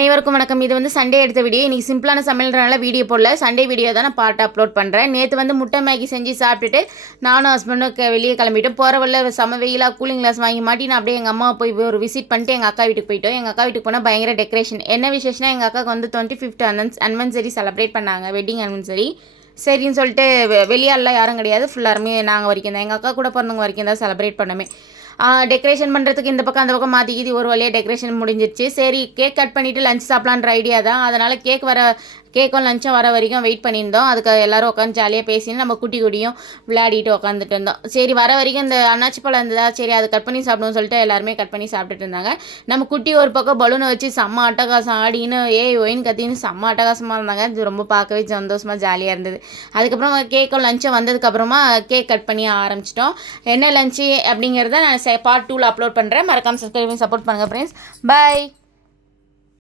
அனைவருக்கும் வணக்கம். இது வந்து சண்டே எடுத்த வீடியோ. இன்றைக்கி சிம்பிளான சமையல்றனால வீடியோ போடல. சண்டே வீடியோ தான் நான் பார்ட் அப்லோட் பண்ணுறேன். நேற்று வந்து முட்டை மேகி செஞ்சு சாப்பிட்டுட்டு நானும் ஹஸ்பண்டும் வெளியே கிளம்பிட்டோம். போகிற வழியில் செம வெயிலாக கூலிங் கிளாஸ் வாங்கி மாட்டி நான் அப்படியே எங்கள் அம்மாவை போய் ஒரு விசிட் பண்ணிட்டு எங்கள் அக்கா வீட்டுக்கு போயிட்டோம். எங்கள் அக்கா வீட்டுக்கு போனால் பயங்கர டெக்கரேஷன். என்ன விசேஷம்னா எங்கள் அக்காவுக்கு வந்து 25th அனிவர்சரி செலிப்ரேட் பண்ணாங்க, வெட்டிங் அனிவர்சரி. சரின்னு சொல்லிட்டு வெளியாலாம் யாரும் கிடையாது, ஃபுல்லாருமே நாங்கள் வரைக்கும் தான், எங்கள் அக்கா கூட பிறந்தவங்க வரைக்கும் தான் செலிப்ரேட் பண்ணமே. டெக்கரேஷன் பண்ணுறதுக்கு இந்த பக்கம் அந்த பக்கம் மாற்றிக்கிது ஒரு வழியாக டெக்கரேஷன் முடிஞ்சிருச்சு. சரி கேக் கட் பண்ணிவிட்டு லஞ்ச் சாப்பிட்லான்ற ஐடியா தான். அதனால் கேக்கும் லஞ்சும் வர வரைக்கும் வெயிட் பண்ணியிருந்தோம். அதுக்கு எல்லோரும் உட்காந்து ஜாலியாக பேசின்னு நம்ம குட்டியும் விளையாடிட்டு உட்காந்துட்டு இருந்தோம். சரி வர வரைக்கும் இந்த அன்னாச்சி பழம் இருந்ததா, சரி அதை கட் பண்ணி சாப்பிடுவோம்னு சொல்லிட்டு எல்லாருமே கட் பண்ணி சாப்பிட்டுட்டு இருந்தாங்க. நம்ம குட்டி ஒரு பக்கம் பலூனை வச்சு செம்ம அட்டகாசம் ஆடின்னு ஒயின்னு கத்தின்னு செம்ம அட்டகாசமாக இருந்தாங்க. இது ரொம்ப பார்க்கவே சந்தோஷமாக ஜாலியாக இருந்தது. அதுக்கப்புறம் கேக்கும் லஞ்சும் வந்ததுக்கப்புறமா கேக் கட் பண்ணி ஆரம்பிச்சிட்டோம். என்ன லஞ்சு அப்படிங்கிறத நான் பார்ட் 2ல் அப்லோட் பண்ணுறேன். மறக்காமல் சப்ஸ்கிரைப் பண்ணி சப்போர்ட் பண்ணுங்கள் ஃப்ரெண்ட்ஸ். பாய்.